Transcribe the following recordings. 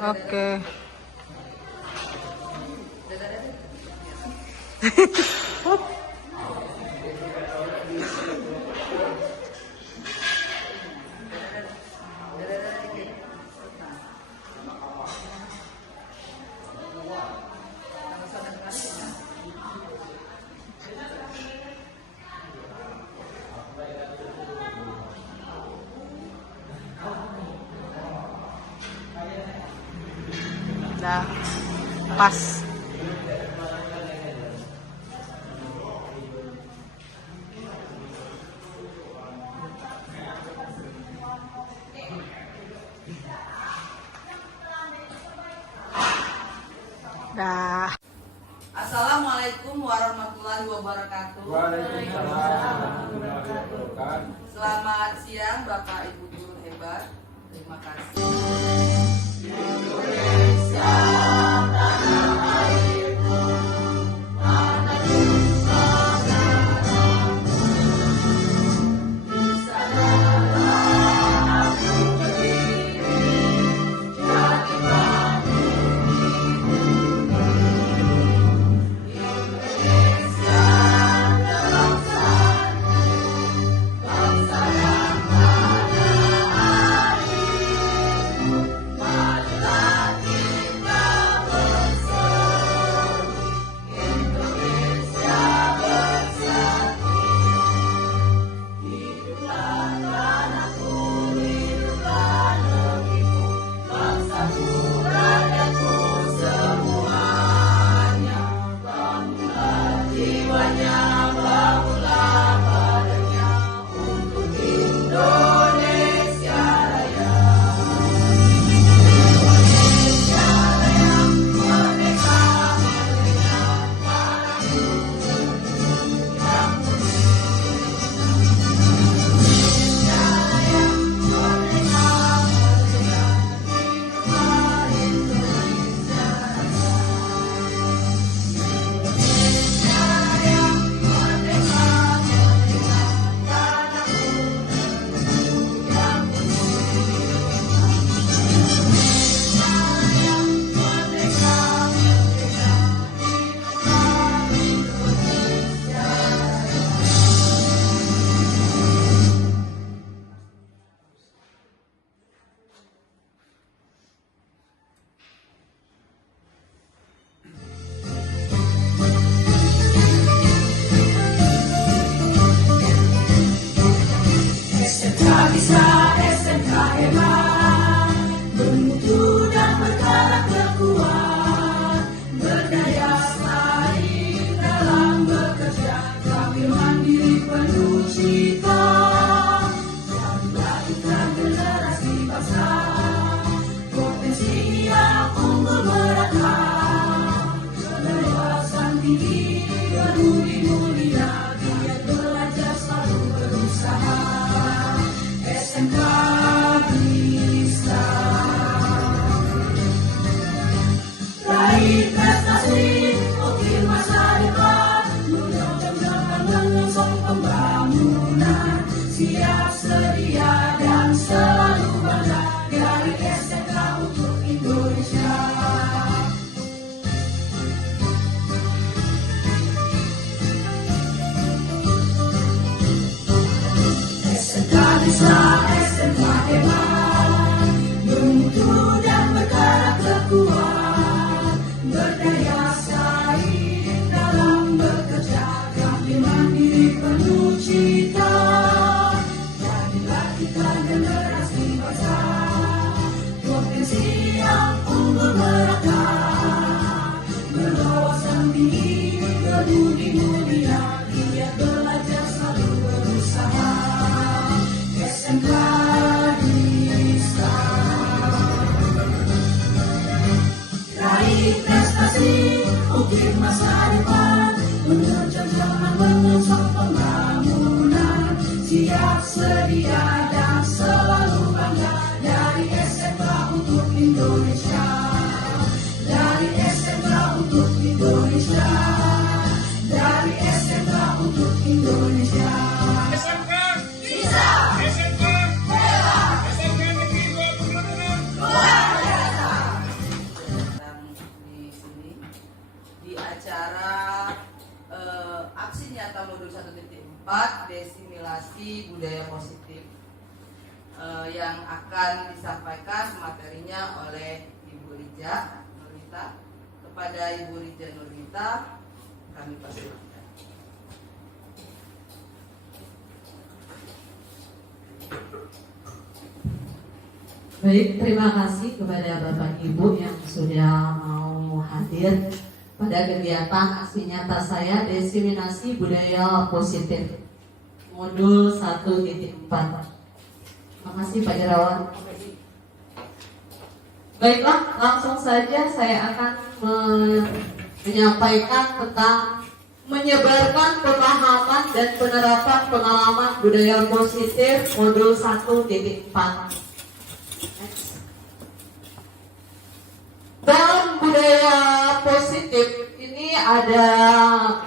Oke. Dah pas. Dah. Assalamualaikum warahmatullahi wabarakatuh. Waalaikumsalam warahmatullahi wabarakatuh. Selamat siang Bapak Ibu guru hebat. Terima kasih. yang akan disampaikan materinya oleh Ibu Rija Nurita. Kepada Ibu Rija Nurita kami persilakan. Baik, terima kasih kepada Bapak Ibu yang sudah mau hadir pada kegiatan aksi nyata saya Diseminasi Budaya Positif Modul 1.4. Terima kasih Pak Jerawan. Baiklah, langsung saja saya akan menyampaikan tentang menyebarkan pemahaman dan penerapan pengalaman budaya positif Modul 1.4. Dalam budaya positif ini ada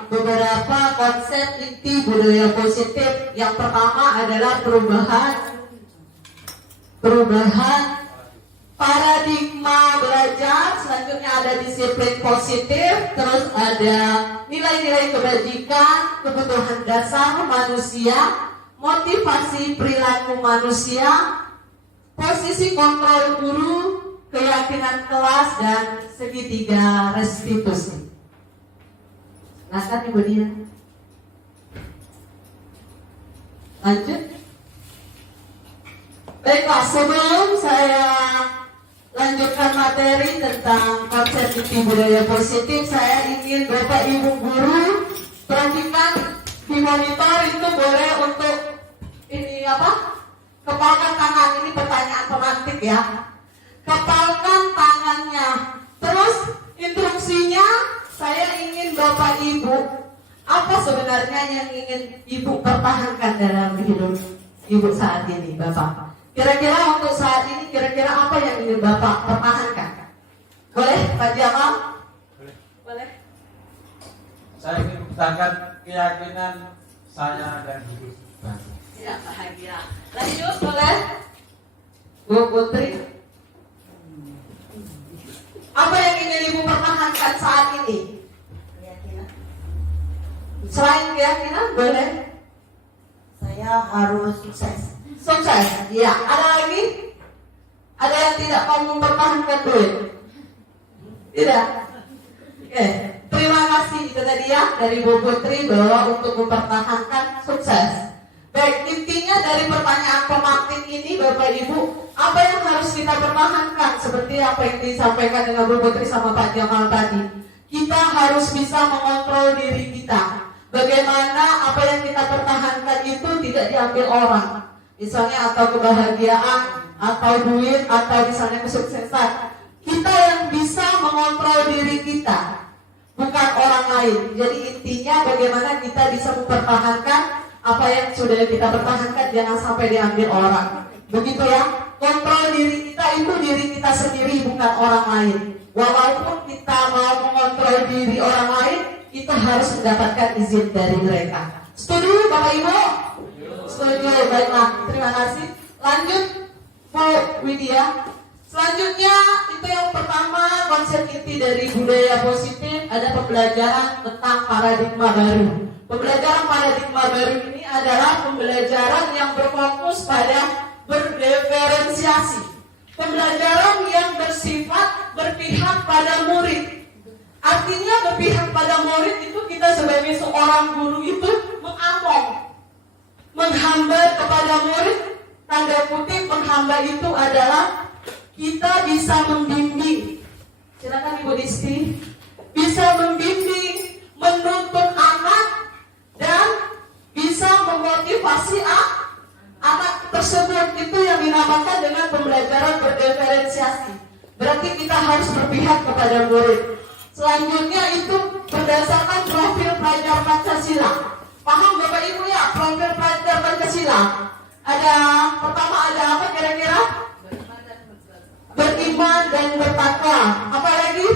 beberapa konsep inti budaya positif. Yang pertama adalah perubahan paradigma belajar. Selanjutnya ada disiplin positif. Terus ada nilai-nilai kebajikan, kebutuhan dasar manusia, motivasi perilaku manusia, posisi kontrol guru, keyakinan kelas, dan segitiga restitusi. Silakan Ibu Dia. Lanjut. Baiklah, sebelum saya lanjutkan materi tentang konsep inti budaya positif, saya ingin Bapak Ibu guru perhatikan di monitor itu boleh untuk ini apa? Kepalkan tangan, ini pertanyaan pemantik ya. Kepalkan tangannya. Terus instruksinya saya ingin Bapak Ibu, apa sebenarnya yang ingin Ibu pertahankan dalam hidup Ibu saat ini, Bapak? Kira-kira untuk saat ini, kira-kira apa yang ingin Bapak pertahankan? Boleh Pak Jamal? Boleh. Saya ingin mempertahankan keyakinan saya dan hidup. Ya, bahagia. Lanjut, boleh? Bu Putri. Apa yang ingin Ibu pertahankan saat ini? Keyakinan. Selain keyakinan, boleh? Saya harus sukses. Sukses, iya. Ada lagi? Ada yang tidak mau mempertahankan duit? Tidak? Oke, terima kasih. Itu tadi ya dari Bu Putri bahwa untuk mempertahankan sukses. Baik, intinya dari pertanyaan pemantik ini Bapak Ibu, apa yang harus kita pertahankan? Seperti apa yang disampaikan dengan Bu Putri sama Pak Jamal tadi, kita harus bisa mengontrol diri kita. Bagaimana apa yang kita pertahankan itu tidak diambil orang, misalnya atau kebahagiaan, atau duit, atau misalnya kesuksesan. Kita yang bisa mengontrol diri kita, bukan orang lain. Jadi intinya bagaimana kita bisa mempertahankan apa yang sudah kita pertahankan, jangan sampai diambil orang. Begitu ya, kontrol diri kita itu diri kita sendiri, bukan orang lain. Walaupun kita mau mengontrol diri orang lain, kita harus mendapatkan izin dari mereka. Setuju Bapak Ibu? Setuju, baiklah, terima kasih. Lanjut Bu Widya. Selanjutnya itu yang pertama, konsep inti dari budaya positif ada pembelajaran tentang paradigma baru. Pembelajaran paradigma baru ini adalah pembelajaran yang berfokus pada berdiferensiasi. Pembelajaran yang bersifat berpihak pada murid. Artinya berpihak pada murid itu kita sebagai seorang guru itu mengamong, menghambat kepada murid. Tanda kutip menghamba itu adalah kita bisa membimbing. Silakan Ibu Disti. Bisa membimbing, menuntut anak, dan bisa memotivasi anak tersebut. Itu yang dinamakan dengan pembelajaran berdiferensiasi. Berarti kita harus berpihak kepada murid. Selanjutnya itu berdasarkan profil pelajar Pancasila. Paham Bapak Ibu ya profil pelajar Pancasila? Ada pertama ada apa kira-kira? Beriman dan bertakwa. Apa lagi?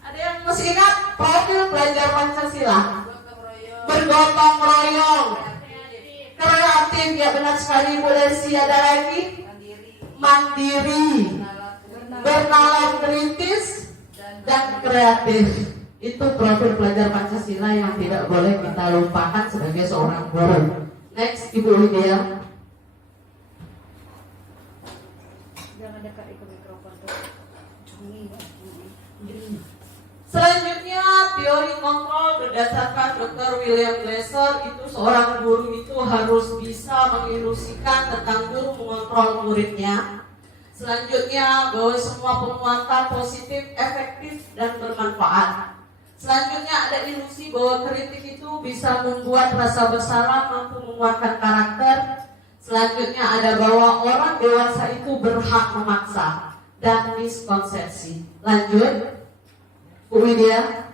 Ada yang masih ingat profil pelajar Pancasila? Bergotong royong, kreatif, ya benar sekali Bu Desi. Ada lagi? Mandiri, bernalar kritis, dan kreatif. Itu profil pelajar Pancasila yang tidak boleh kita lupakan sebagai seorang guru. Next, Ibu Lydia. Jangan dekat ke mikrofon tuh. Selanjutnya, teori kontrol berdasarkan Dr. William Glasser itu seorang guru itu harus bisa mengilusikan tentang guru mengontrol muridnya. Selanjutnya, bahwa semua penguatan positif, efektif, dan bermanfaat. Selanjutnya ada ilusi bahwa kritik itu bisa membuat rasa bersalah, mampu menguatkan karakter. Selanjutnya ada bahwa orang dewasa itu berhak memaksa dan miskonsepsi. Lanjut. Bu Widya,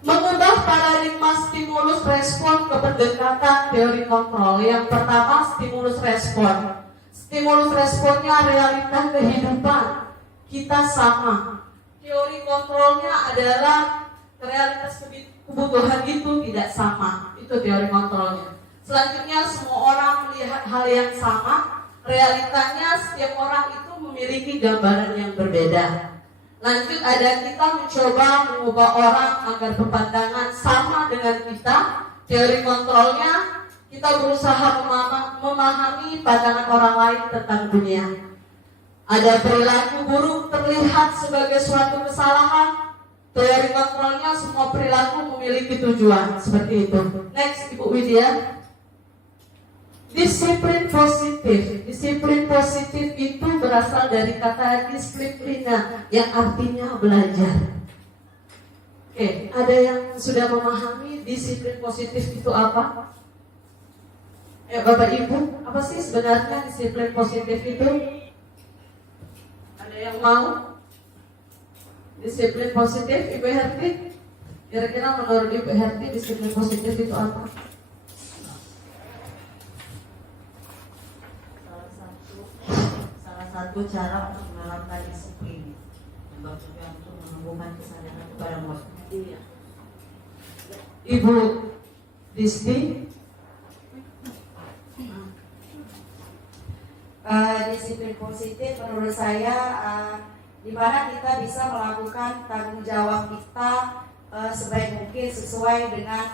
mengubah paradigma stimulus respon ke pendekatan teori kontrol. Yang pertama, stimulus respon. Stimulus responnya realita kehidupan kita sama. Teori kontrolnya adalah realitas kebutuhan itu tidak sama. Itu teori kontrolnya. Selanjutnya, semua orang melihat hal yang sama. Realitanya setiap orang itu memiliki gambaran yang berbeda. Lanjut, ada kita mencoba mengubah orang agar berpandangan sama dengan kita. Teori kontrolnya, kita berusaha memahami pandangan orang lain tentang dunia. Ada perilaku buruk terlihat sebagai suatu kesalahan. Teori kontrolnya, semua perilaku memiliki tujuan. Seperti itu. Next, Ibu Widya. Disiplin positif. Disiplin positif itu berasal dari kata disiplina yang artinya belajar. Oke, ada yang sudah memahami disiplin positif itu apa? Bapak Ibu, apa sih sebenarnya disiplin positif itu? Ada yang mau? Disiplin positif, Ibu Herti? Kira-kira menurut Ibu Herti disiplin positif itu apa? Salah satu cara untuk menerapkan disiplin dan juga untuk menumbuhkan kesadaran kepada murid. Ibu Disti? Disiplin positif menurut saya di mana kita bisa melakukan tanggung jawab kita sebaik mungkin sesuai dengan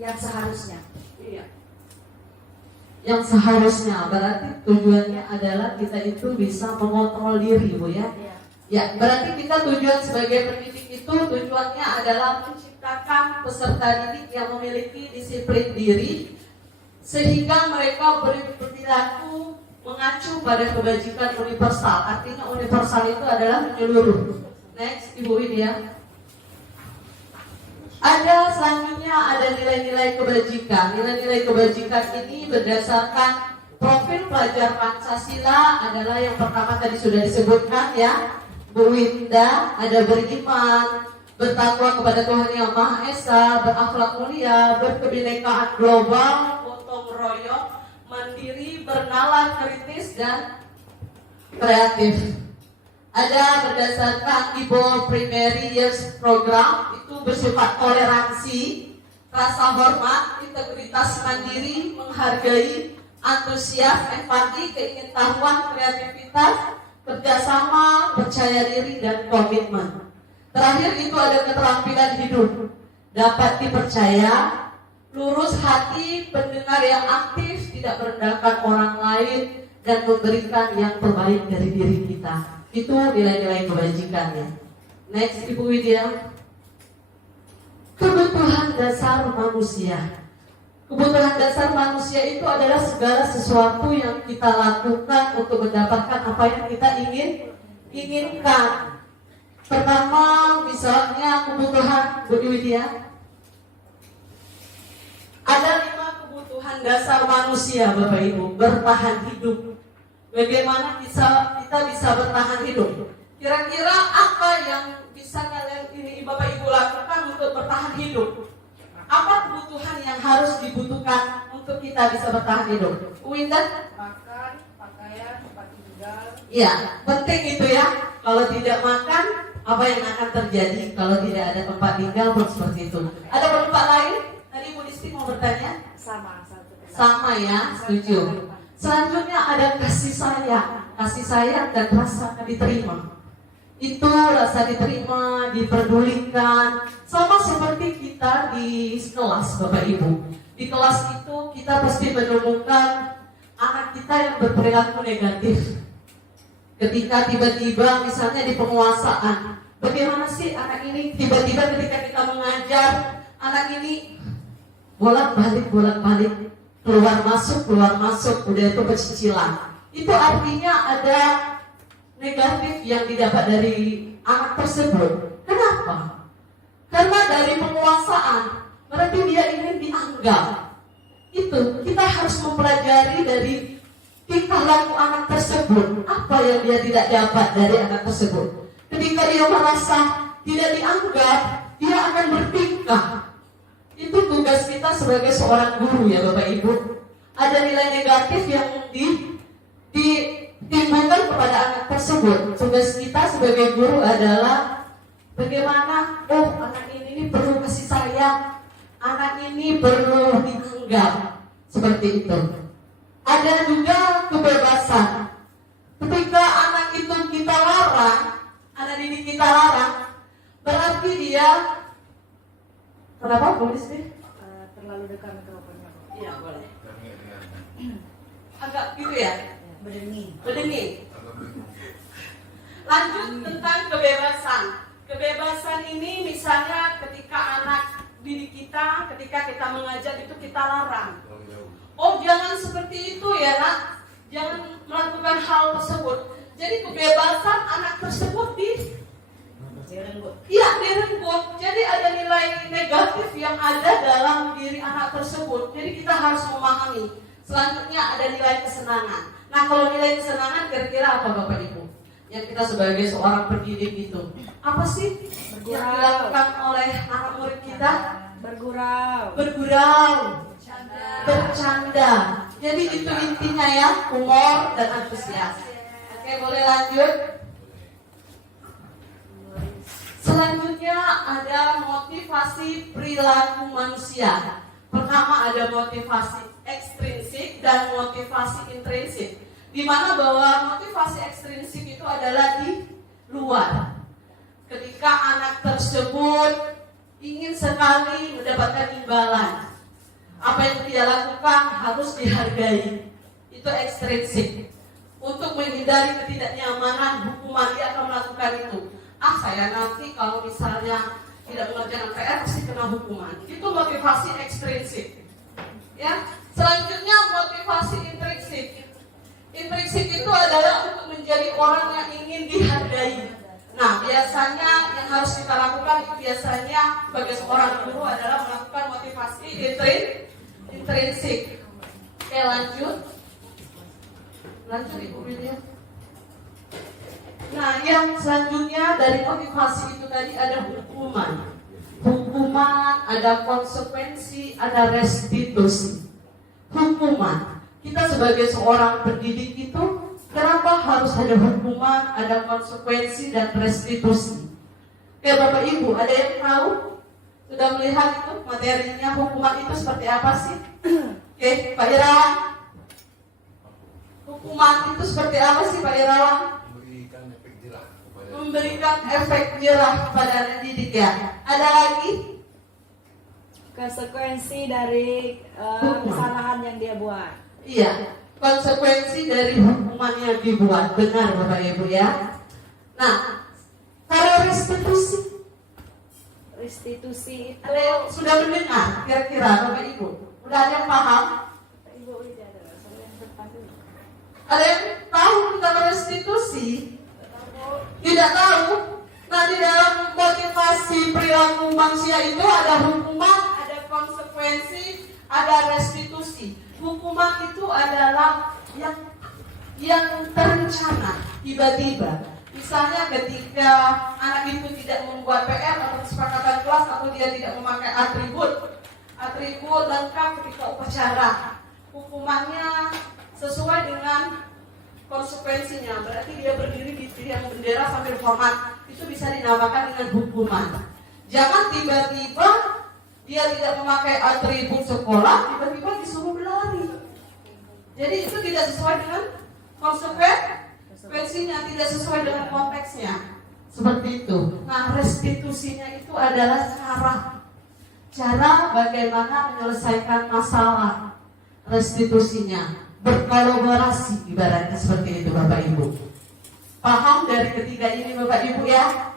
yang seharusnya. Iya. Yang seharusnya berarti tujuannya adalah kita itu bisa mengontrol diri, Bu ya. Ya, berarti kita tujuan sebagai pendidik itu tujuannya adalah menciptakan peserta didik yang memiliki disiplin diri sehingga mereka berperilaku mengacu pada kebajikan universal. Artinya universal itu adalah menyeluruh. Next, Ibu Widya. Ada selanjutnya ada nilai-nilai kebajikan. Nilai-nilai kebajikan ini berdasarkan profil pelajar Pancasila adalah yang pertama tadi sudah disebutkan ya, Bu Winda. Ada beriman, bertakwa kepada Tuhan Yang Maha Esa, berakhlak mulia, berkebinekaan global, gotong royong, mandiri, bernalar kritis dan kreatif. Ada berdasarkan Ibo Primary Years Program itu bersifat toleransi, rasa hormat, integritas mandiri, menghargai, antusias, empati, keingintahuan, kreativitas, kerjasama, percaya diri dan komitmen. Terakhir itu ada keterampilan hidup, dapat dipercaya, lurus hati, pendengar yang aktif, tidak merendahkan orang lain dan memberikan yang terbaik dari diri kita. Itu nilai-nilai kebajikannya. Next, Ibu Widya. Kebutuhan dasar manusia. Kebutuhan dasar manusia itu adalah segala sesuatu yang kita lakukan untuk mendapatkan apa yang kita inginkan. Pertama, misalnya kebutuhan, Bu Widya. Ada 5 kebutuhan dasar manusia, Bapak Ibu. Bertahan hidup. Bagaimana kita bisa bertahan hidup? Kira-kira apa yang bisa kalian ini Bapak Ibu lakukan untuk bertahan hidup? Apa kebutuhan yang harus dibutuhkan untuk kita bisa bertahan hidup? Winda? Makan, pakaian, tempat tinggal. Ya, penting itu ya. Kalau tidak makan, apa yang akan terjadi kalau tidak ada tempat tinggal pun seperti itu. Ada pendapat lain? Tadi Bu Disti mau bertanya? Sama ya, setuju. Selanjutnya ada kasih sayang dan rasa diterima. Itu rasa diterima, diperdulikan, sama seperti kita di kelas, Bapak Ibu. Di kelas itu kita pasti menemukan anak kita yang berperilaku negatif. Ketika tiba-tiba misalnya di penguasaan, bagaimana sih anak ini tiba-tiba ketika kita mengajar anak ini bolak-balik, keluar masuk, udah itu pecicilan. Itu artinya ada negatif yang didapat dari anak tersebut. Kenapa? Karena dari penguasaan, berarti dia ingin dianggap. Itu kita harus mempelajari dari tingkah laku anak tersebut, apa yang dia tidak dapat dari anak tersebut. Ketika dia merasa tidak dianggap, dia akan bertingkah. Itu tugas kita sebagai seorang guru ya Bapak Ibu. Ada nilai negatif yang ditimbulkan kepada anak tersebut. Tugas kita sebagai guru adalah bagaimana, anak ini perlu kasih sayang, anak ini perlu dianggap, seperti itu. Ada juga kebebasan. Ketika anak itu kita larang, anak didik kita larang, berarti dia kenapa boleh sih? Terlalu dekat mikrofonnya. Iya boleh. Agak gitu ya. Berdenging. Lanjut tentang kebebasan. Kebebasan ini misalnya ketika anak didik kita, ketika kita mengajar itu kita larang. Oh jangan seperti itu ya nak, jangan melakukan hal tersebut. Jadi kebebasan anak tersebut direnggut. Jadi ada nilai negatif yang ada dalam diri anak tersebut. Jadi kita harus memahami. Selanjutnya ada nilai kesenangan. Nah kalau nilai kesenangan kira-kira apa Bapak Ibu? Yang kita sebagai seorang pendidik itu apa sih yang dilakukan oleh anak murid kita? Bergurau, bercanda. Jadi itu intinya ya, humor dan antusias. Oke, boleh lanjut. Selanjutnya ada motivasi perilaku manusia. Pertama ada motivasi ekstrinsik dan motivasi intrinsik. Di mana bahwa motivasi ekstrinsik itu adalah di luar. Ketika anak tersebut ingin sekali mendapatkan imbalan, apa yang dia lakukan harus dihargai. Itu ekstrinsik. Untuk menghindari ketidaknyamanan hukuman, dia akan melakukan itu. Saya nanti kalau misalnya tidak mengerjakan PR pasti kena hukuman. Itu motivasi ekstrinsik. Ya. Selanjutnya motivasi intrinsik. Intrinsik itu adalah untuk menjadi orang yang ingin dihargai. Nah, biasanya yang harus kita lakukan itu biasanya sebagai seorang guru adalah melakukan motivasi intrinsik. Oke, lanjut Ibu Widya. Nah, yang selanjutnya dari motivasi itu tadi ada hukuman. Hukuman, ada konsekuensi, ada restitusi. Hukuman. Kita sebagai seorang pendidik itu kenapa harus ada hukuman, ada konsekuensi dan restitusi? Oke Bapak Ibu, ada yang tahu? Sudah melihat itu materinya hukuman itu seperti apa sih? Oke, Pak Irawan. Hukuman itu seperti apa sih Pak Irawan? Memberikan efek jerah kepada anak didik ya. Ada lagi? Konsekuensi dari kesalahan yang dia buat. Iya, konsekuensi dari hukuman yang dibuat. Benar Bapak Ibu ya. Nah, kalau restitusi itu ada yang sudah mendengar kira-kira Bapak Ibu? Udah ada yang paham? Ada yang tahu tentang restitusi? Tidak tahu. Nah, di dalam motivasi perilaku manusia itu ada hukuman, ada konsekuensi, ada restitusi. Hukuman itu adalah yang terencana, tiba-tiba. Misalnya ketika anak itu tidak membuat PR atau kesepakatan kelas atau dia tidak memakai atribut lengkap ketika upacara. Hukumannya sesuai dengan konsekuensinya, berarti dia berdiri di tiang bendera sambil hormat, itu bisa dinamakan dengan hukuman. Jangan tiba-tiba dia tidak memakai atribut sekolah, tiba-tiba disuruh berlari. Jadi itu tidak sesuai dengan konsekuensinya, tidak sesuai dengan konteksnya. Seperti itu. Nah, restitusinya itu adalah cara bagaimana menyelesaikan masalah. Restitusinya berkolaborasi, ibaratnya seperti itu Bapak Ibu. Paham dari ketiga ini Bapak Ibu ya?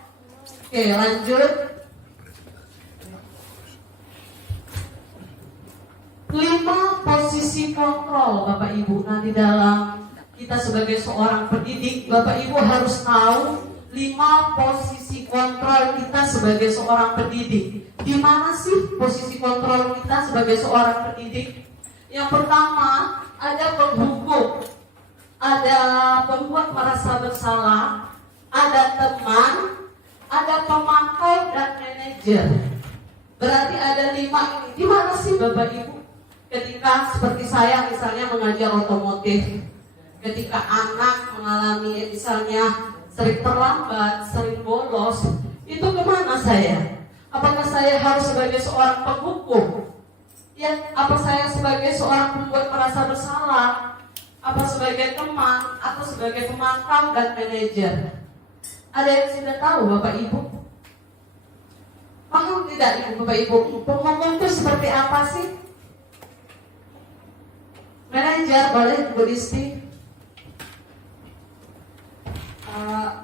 Oke, lanjut. 5 posisi kontrol Bapak Ibu. Nah, di dalam kita sebagai seorang pendidik, Bapak Ibu harus tahu 5 posisi kontrol kita sebagai seorang pendidik. Di mana sih posisi kontrol kita sebagai seorang pendidik? Yang pertama, ada penghukum, ada pembuat merasa bersalah, ada teman, ada pemantau dan manajer. Berarti ada 5 ini. Di mana sih Bapak Ibu? Ketika seperti saya misalnya mengajar otomotif, ketika anak mengalami misalnya sering terlambat, sering bolos, itu kemana saya? Apakah saya harus sebagai seorang penghukum? Ya, apa saya sebagai seorang pembuat merasa bersalah? Apa sebagai teman? Atau sebagai pemantau dan manajer? Ada yang sudah tahu Bapak Ibu? Paham tidak Ibu Bapak Ibu? Penghukum itu seperti apa sih? Manajer, boleh Bu Disti?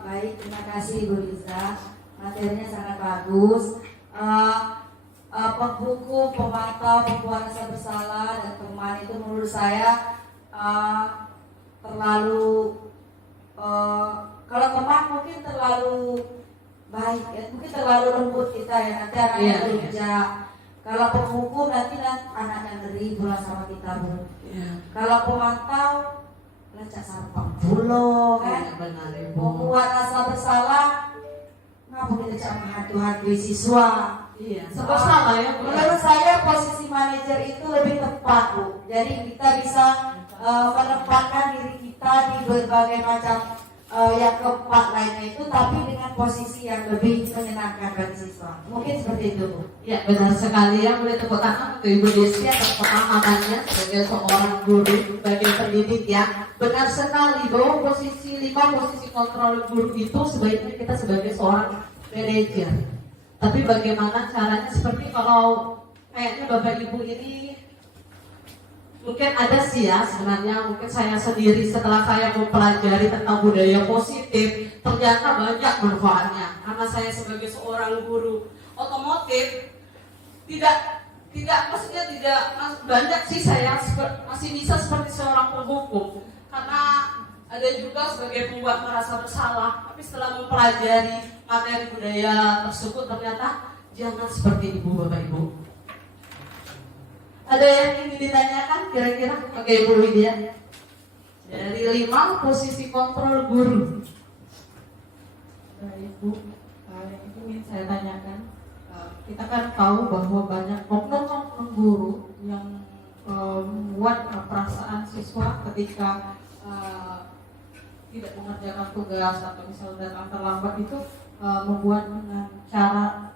Baik, terima kasih Bu Liza. Materinya sangat bagus. Penghukum, pemantau, pembuat rasa bersalah dan teman itu menurut saya terlalu kalau teman mungkin terlalu baik ya, mungkin terlalu lembut kita ya, nanti anaknya kerja. Kalau penghukum nanti anaknya ngeri pulang sama kita Bu. Kalau pemantau lecak sampah pulau kan, pembuat rasa bersalah ngapa kita cak menghantui siswa. Sebab salah ya. Menurut saya posisi manajer itu lebih tepat Bu. Jadi kita bisa menempatkan diri kita di berbagai macam yang keempat lainnya itu, tapi dengan posisi yang lebih menyenangkan bagi siswa. Mungkin seperti itu Bu. Ya, benar sekali ya. Boleh tepuk tangan untuk Ibu Desi atas pemahamannya sebagai seorang guru, sebagai pendidik ya. Benar sekali bahwa posisi 5 posisi kontrol guru itu sebaiknya kita sebagai seorang manajer. Tapi bagaimana caranya? Seperti kalau kayaknya Bapak Ibu ini mungkin ada sih ya, sebenarnya mungkin saya sendiri setelah saya mempelajari tentang budaya positif, ternyata banyak manfaatnya. Karena saya sebagai seorang guru otomotif tidak maksudnya tidak banyak sih saya masih bisa seperti seorang penghukum, karena ada juga sebagai pembuat merasa bersalah. Tapi setelah mempelajari materi budaya tersebut, ternyata jangan seperti Ibu Bapak Ibu. Ada yang ingin ditanyakan kira-kira? Oke Bu Widya. Dari 5 posisi kontrol guru. Baik Bu, yang itu ingin saya tanyakan. Kita kan tahu bahwa banyak oknum-oknum guru yang membuat perasaan siswa ketika tidak mengerjakan tugas atau misalnya datang terlambat itu membuat dengan cara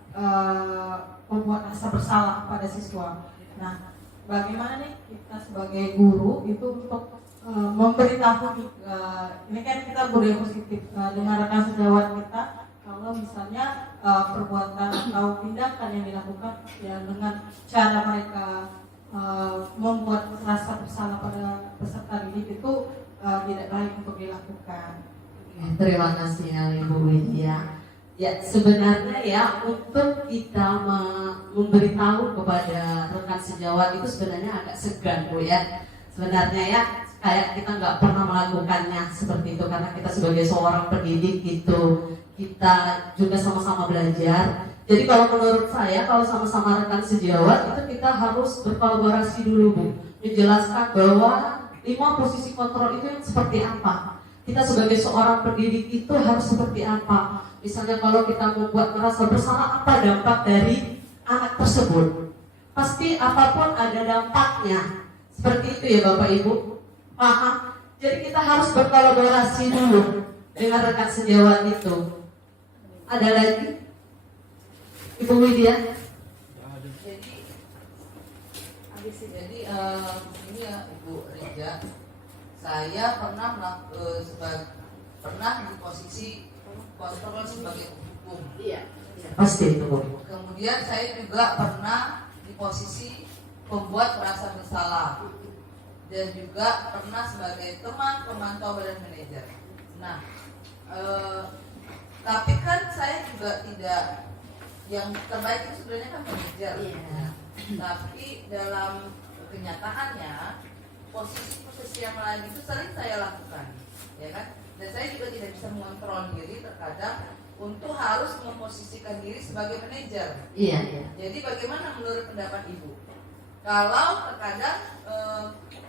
membuat rasa bersalah pada siswa. Nah, bagaimana nih kita sebagai guru itu untuk memberitahu ini kan kita budaya positif dengan rekan sejawat kita, kalau misalnya perbuatan atau tindakan yang dilakukan ya dengan cara mereka membuat rasa bersalah pada peserta didik itu tidak baik untuk dilakukan. Terima kasih ya Ibu Widya. Ya, sebenarnya ya untuk kita memberitahu kepada rekan sejawat itu sebenarnya agak segan Bu ya. Sebenarnya ya kayak kita nggak pernah melakukannya seperti itu, karena kita sebagai seorang pendidik gitu, kita juga sama-sama belajar. Jadi kalau menurut saya, kalau sama-sama rekan sejawat itu kita harus berkolaborasi dulu Bu, menjelaskan bahwa 5 posisi kontrol itu yang seperti apa. Kita sebagai seorang pendidik itu harus seperti apa. Misalnya kalau kita membuat merasa bersalah, apa dampak dari anak tersebut? Pasti apapun ada dampaknya. Seperti itu ya Bapak Ibu. Paham? Jadi kita harus berkolaborasi dulu dengan rekan sejawat itu. Ada lagi? Ibu Widya? Jadi ini ya Ibu Reja, saya pernah di posisi kontrol sebagai hukum. Iya. Pasti itu Bu. Kemudian saya juga pernah di posisi pembuat merasa bersalah, dan juga pernah sebagai teman, pemantau dan manajer. Nah, tapi kan saya juga tidak, yang terbaik itu sebenarnya kan manajer. Iya. Tapi dalam kenyataannya posisi-posisi yang lain itu sering saya lakukan, ya kan? Dan saya juga tidak bisa mengontrol diri terkadang untuk harus memposisikan diri sebagai manajer. Iya. Jadi bagaimana menurut pendapat Ibu? Kalau terkadang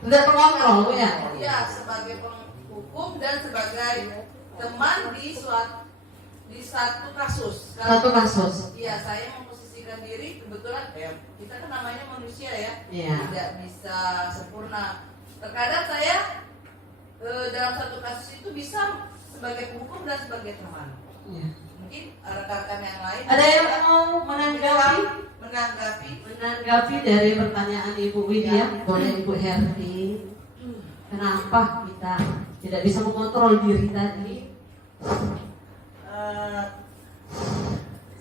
Tidak pengontrol Bu ya? ya sebagai penghukum dan sebagai teman di satu kasus. Satu kasus. Iya, saya memposisikan diri kebetulan kita kan namanya manusia ya, Iya. tidak bisa sempurna. Terkadang saya dalam satu kasus itu bisa sebagai penghukum dan sebagai teman. Iya. Mungkin rekan-rekan yang lain Ada yang mau menanggapi dari pertanyaan Ibu Widya? Boleh Ibu Herti. Kenapa kita tidak bisa mengontrol diri tadi?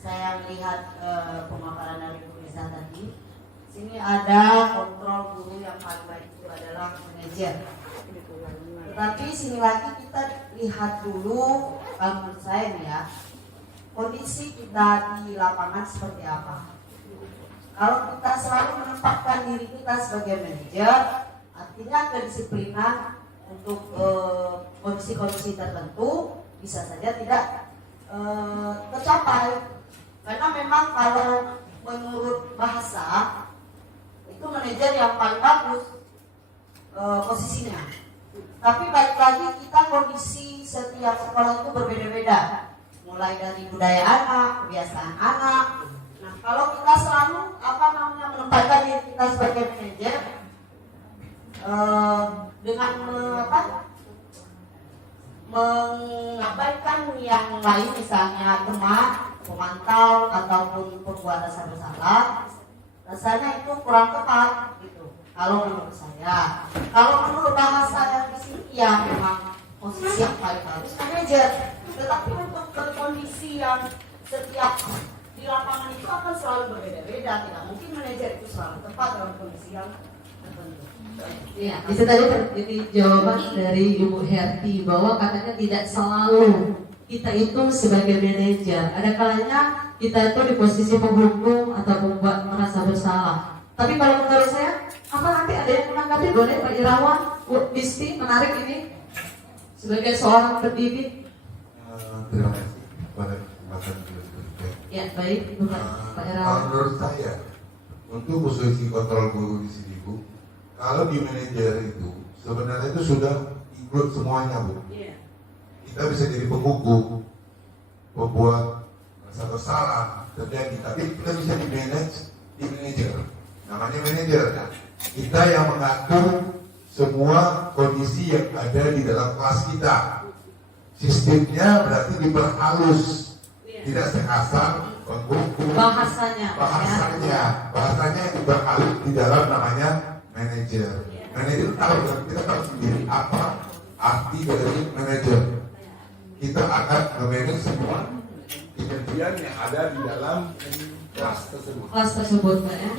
Saya melihat pemaparan dari Bu Liza tadi. Sini ada kontrol guru yang paling baik itu adalah manajer. Tetapi sini lagi kita lihat dulu, kalau menurut saya nih ya, kondisi kita di lapangan seperti apa. Kalau kita selalu menempatkan diri kita sebagai manajer, artinya kedisiplinan untuk kondisi-kondisi tertentu bisa saja tidak tercapai. Karena memang kalau menurut bahasa itu manajer yang paling bagus posisinya. Tapi balik lagi kita kondisi setiap sekolah itu berbeda-beda, mulai dari budaya anak, kebiasaan anak. Nah, kalau kita selalu menempatkan diri kita sebagai manajer dengan mengabaikan yang lain, misalnya teman, pemantau ataupun pembuat dasar bersalah, rasanya itu kurang tepat gitu. Kalau menurut saya, kalau menurut bahasa yang di sini ya memang posisi yang paling bagus manajer. Tetapi untuk kondisi yang setiap di lapangan itu akan selalu berbeda-beda. Tidak mungkin manajer itu selalu tepat dalam kondisi yang tertentu. Iya, itu tadi ini jawaban dari Ibu Herti bahwa katanya tidak selalu kita itu sebagai manajer. Ada kalanya kita itu di posisi penghukum atau membuat merasa bersalah. Tapi kalau menurut saya, apa nanti ada yang menanggapi? Boleh Pak Irawan, Bu Disti, menarik ini sebagai seorang pendidik. Terima kasih kepada kesempatan berikutnya. Ya baik, Ibu Pak Irawan. Menurut saya, untuk posisi kontrol guru di sini Bu, kalau di manajer itu sebenarnya itu sudah include semuanya Bu. Kita bisa jadi penghukum, pembuat rasa bersalah terjadi, tapi kita bisa di manage di manajer. Namanya manajer. Kita yang mengatur semua kondisi yang ada di dalam kelas kita. Sistemnya berarti diperhalus, tidak sekasar penghukum. Bahasanya yang diperhalus di dalam namanya manajer. Manajer tahu, kita tahu sendiri apa arti dari manajer. Kita akan memanage semua kejadian yang ada di dalam kelas tersebut Pak ya.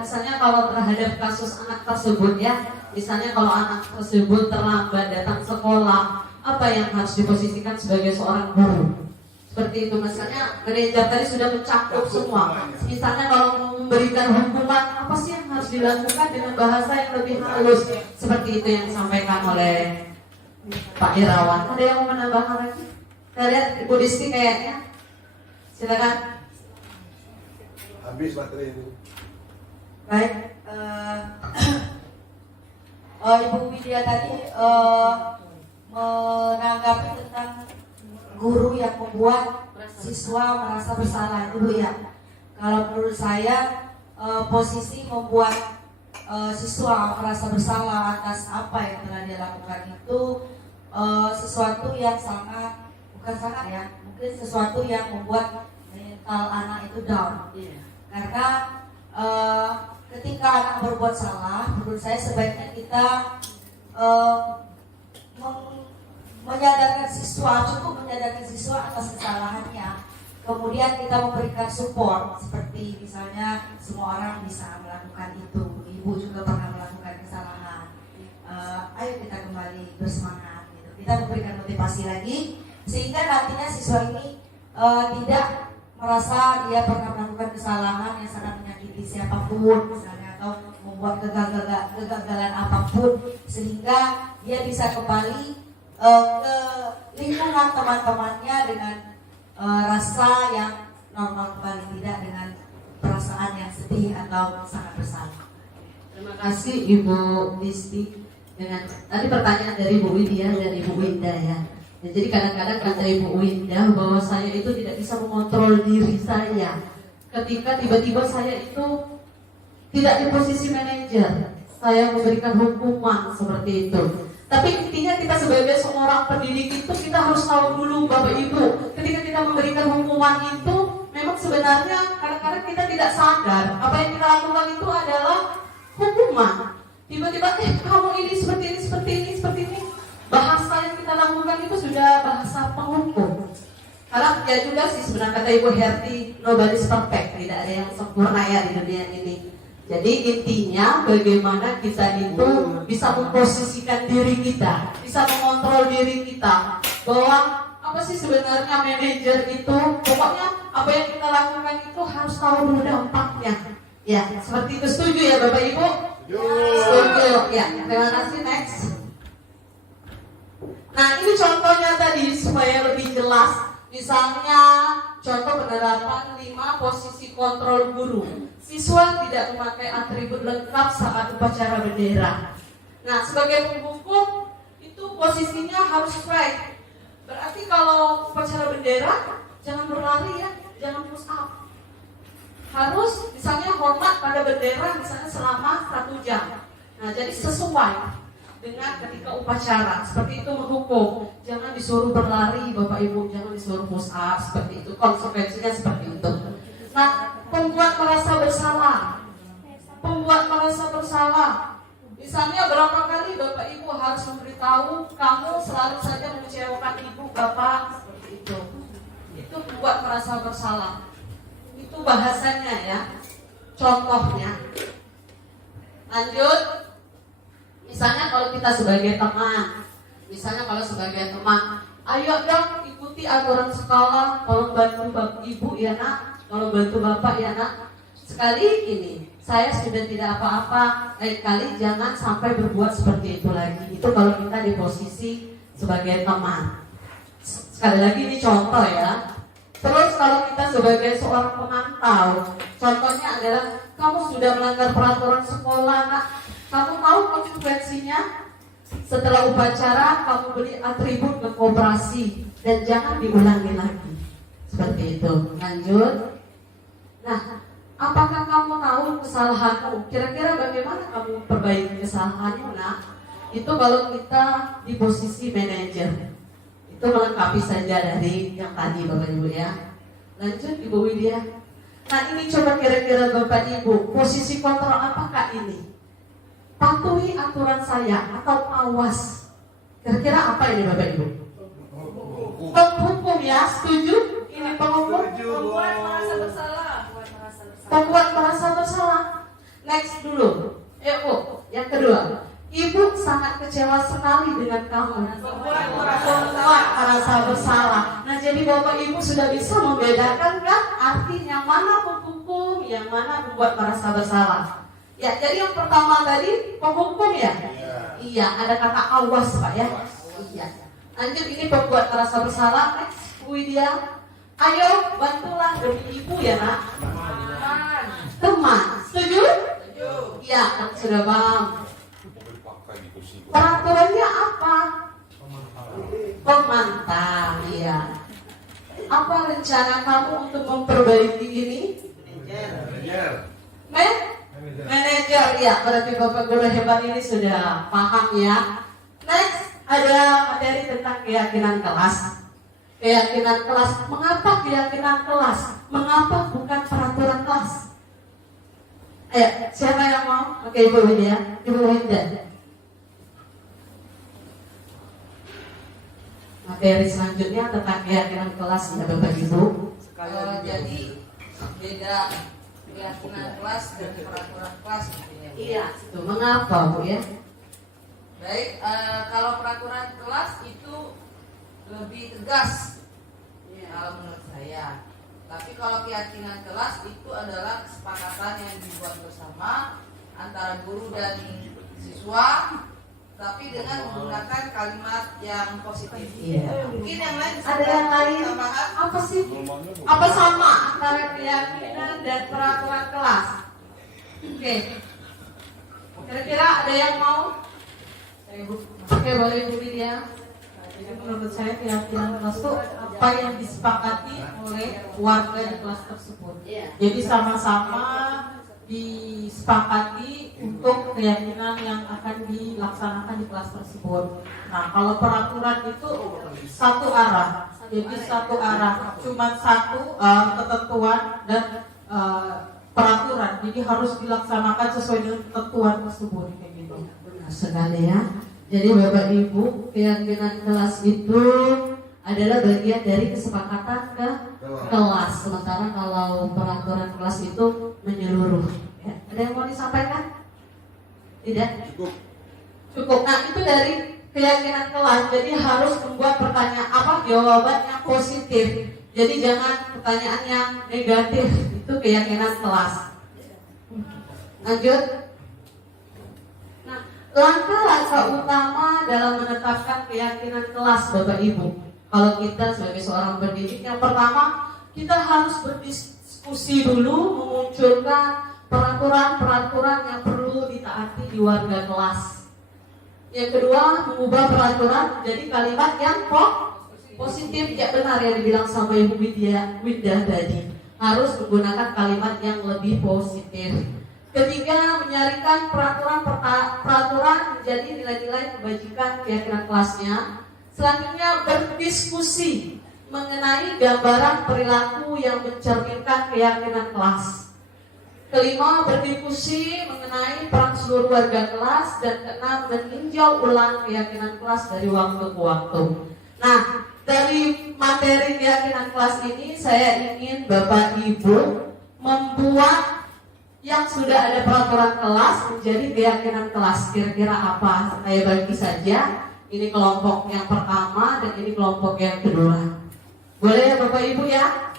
Misalnya kalau terhadap kasus anak tersebut ya, misalnya kalau anak tersebut terlambat datang sekolah, apa yang harus diposisikan sebagai seorang guru? Seperti itu, misalnya manajer tadi sudah mencakup semua. Misalnya kalau memberikan hukuman, apa sih yang harus dilakukan dengan bahasa yang lebih halus? Seperti itu yang disampaikan oleh Pak Irawan. Ada yang mau menambahkan lagi? Kita lihat Ibu Disti kayaknya. Silakan. habis baterai itu. Baik, Ibu Widya tadi menanggapi tentang guru yang membuat siswa merasa bersalah itu Bu ya. Kalau menurut saya posisi membuat siswa merasa bersalah atas apa yang telah dia lakukan itu sesuatu yang mungkin sesuatu yang membuat mental anak itu down. Karena ketika anak berbuat salah, menurut saya sebaiknya kita menyadarkan siswa, cukup menyadarkan siswa atas kesalahannya. Kemudian kita memberikan support, seperti misalnya semua orang bisa melakukan itu. Ibu juga pernah melakukan kesalahan. Ayo kita kembali bersemangat. Gitu. Kita memberikan motivasi lagi, sehingga nantinya siswa ini tidak merasa dia pernah melakukan kesalahan yang sangat menyakiti siapapun misalnya, atau membuat kegagalan apapun, sehingga dia bisa kembali ke lingkungan teman-temannya dengan rasa yang normal kembali, tidak dengan perasaan yang sedih atau sangat bersalah. Terima kasih Ibu Disti. Dengan tadi pertanyaan dari Bu Widya dan Ibu Winda ya. Jadi kadang-kadang kata Ibu Winda bahwa saya itu tidak bisa mengontrol diri saya ketika tiba-tiba saya itu tidak di posisi manajer, saya memberikan hukuman seperti itu. Tapi intinya kita sebagai seorang pendidik itu kita harus tahu dulu Bapak Ibu, ketika kita memberikan hukuman itu memang sebenarnya kadang-kadang kita tidak sadar apa yang kita lakukan itu adalah hukuman. Tiba-tiba kamu ini seperti ini. Bahasa yang kita lakukan itu sudah bahasa penghukum. Karena ya juga sih sebenarnya kata Ibu Herti, nobody's perfect, tidak ada yang sempurna ya di dunia ini. Jadi intinya bagaimana kita itu bisa memposisikan diri kita, bisa mengontrol diri kita, bahwa apa sih sebenarnya manajer itu, pokoknya apa yang kita lakukan itu harus tahu dulu dampaknya. Ya, seperti itu. Setuju ya Bapak Ibu? Setuju. Ya, terima kasih. Next. Nah, ini contohnya tadi supaya lebih jelas. Misalnya contoh penerapan 5 posisi kontrol guru. Siswa tidak memakai atribut lengkap saat upacara bendera. Nah, sebagai penghukum itu posisinya harus right. Berarti kalau upacara bendera jangan berlari ya, jangan push up. Harus misalnya hormat pada bendera misalnya selama 1 jam. Nah, jadi sesuai dengan ketika upacara, seperti itu menghukum. Jangan disuruh berlari Bapak Ibu, jangan disuruh push up, seperti itu. Konsekuensinya seperti itu. Nah, pembuat merasa bersalah. Misalnya berapa kali Bapak Ibu harus memberitahu kamu selalu saja mengecewakan ibu bapak, seperti itu. Itu membuat merasa bersalah. Itu bahasanya ya. Contohnya. Lanjut. Misalnya kalau kita sebagai teman, ayo dong ikuti aturan sekolah, tolong bantu bapak ibu ya nak, kalau bantu bapak ya nak. Sekali ini, saya sudah tidak apa-apa, lain kali jangan sampai berbuat seperti itu lagi. Itu kalau kita di posisi sebagai teman. Sekali lagi ini contoh ya. Terus kalau kita sebagai seorang pemantau, contohnya adalah kamu sudah melanggar peraturan sekolah nak. Kamu tahu konsekuensinya? Setelah upacara kamu beri atribut ke koperasi dan jangan diulangi lagi. Seperti itu. Lanjut. Nah, apakah kamu tahu kesalahanmu? Kira-kira bagaimana kamu perbaiki kesalahanmu? Nah, itu kalau kita di posisi manajer. Itu melengkapi saja dari yang tadi Bapak Ibu ya. Lanjut Ibu Widya. Nah, ini coba kira-kira Bapak Ibu, posisi kontrol apakah ini? Patuhi aturan saya atau awas. Kira-kira apa ini Bapak Ibu? Penghukum ya, setuju? Ini penghukum. Membuat merasa bersalah. Membuat merasa bersalah. Next dulu. Bu, yang kedua. Ibu sangat kecewa sekali dengan kamu. Membuat merasa bersalah. Nah, jadi Bapak Ibu sudah bisa membedakan kan arti yang mana penghukum, yang mana membuat merasa bersalah. Ya, jadi yang pertama tadi penghukum ya? Iya, ada kata awas Pak ya. Iya. Lanjut ini pembuat merasa bersalah. Next, Bu Widya. Ayo bantulah demi ibu ya nak. Teman. Setuju? Iya, sudah paham. Peraturannya apa? Pemantau, iya. Apa rencana kamu untuk memperbaiki ini? Manajer, ya. Berarti Bapak Guru hebat ini sudah paham ya. Next, ada materi tentang keyakinan kelas. Keyakinan kelas. Mengapa keyakinan kelas? Mengapa bukan peraturan kelas? Ayo, siapa yang mau? Oke, Ibu Widya. Ibu Widya. Materi selanjutnya tentang keyakinan kelas ya Bapak Ibu. Jadi beda keyakinan kelas dan peraturan kelas gitu ya. Iya, itu mengapa Bu ya? Baik, kalau peraturan kelas itu lebih tegas kalau menurut saya. Tapi kalau keyakinan kelas itu adalah kesepakatan yang dibuat bersama antara guru dan siswa, tapi dengan menggunakan kalimat yang positif. Iya. Mungkin yang lain Ada yang lain? tambahan? Apa sih? Apa sama antara keyakinan dan peraturan kelas? Oke. Kira-kira ada yang mau? Oke, boleh Ibu Widya. Jadi menurut saya keyakinan kelas itu apa yang disepakati oleh warga di kelas tersebut. Jadi sama-sama disepakati untuk keyakinan yang akan dilaksanakan di kelas tersebut. Nah, kalau peraturan itu satu arah, jadi satu arah, cuma satu ketentuan dan peraturan. Jadi harus dilaksanakan sesuai dengan ketentuan tersebut kayak gitu. Benar sekali ya. Jadi Bapak Ibu, keyakinan kelas itu adalah bagian dari kesepakatan ke kelas. Sementara kalau peraturan kelas itu menyeluruh. Ya. Ada yang mau disampaikan? Tidak? Cukup. Nah, itu dari keyakinan kelas. Jadi harus membuat pertanyaan apa jawaban yang positif. Jadi jangan pertanyaan yang negatif. Itu keyakinan kelas. Lanjut. Langkah-langkah utama dalam menetapkan keyakinan kelas Bapak Ibu. Kalau kita sebagai seorang pendidik, yang pertama kita harus berdiskusi dulu, memunculkan peraturan-peraturan yang perlu ditaati di warga kelas. Yang kedua, mengubah peraturan menjadi kalimat yang positif. Ya benar yang dibilang sama Ibu Widya tadi. Harus menggunakan kalimat yang lebih positif. Ketiga, menyarikan peraturan menjadi nilai-nilai kebajikan keyakinan kelasnya. Selanjutnya, berdiskusi mengenai gambaran perilaku yang mencerminkan keyakinan kelas. Kelima, berdiskusi mengenai peran seluruh warga kelas. Dan keenam, meninjau ulang keyakinan kelas dari waktu ke waktu. Nah, dari materi keyakinan kelas ini saya ingin Bapak Ibu membuat yang sudah ada peraturan kelas menjadi keyakinan kelas. Kira-kira apa? Saya bagi saja. Ini kelompok yang pertama dan ini kelompok yang kedua. Boleh ya Bapak Ibu ya?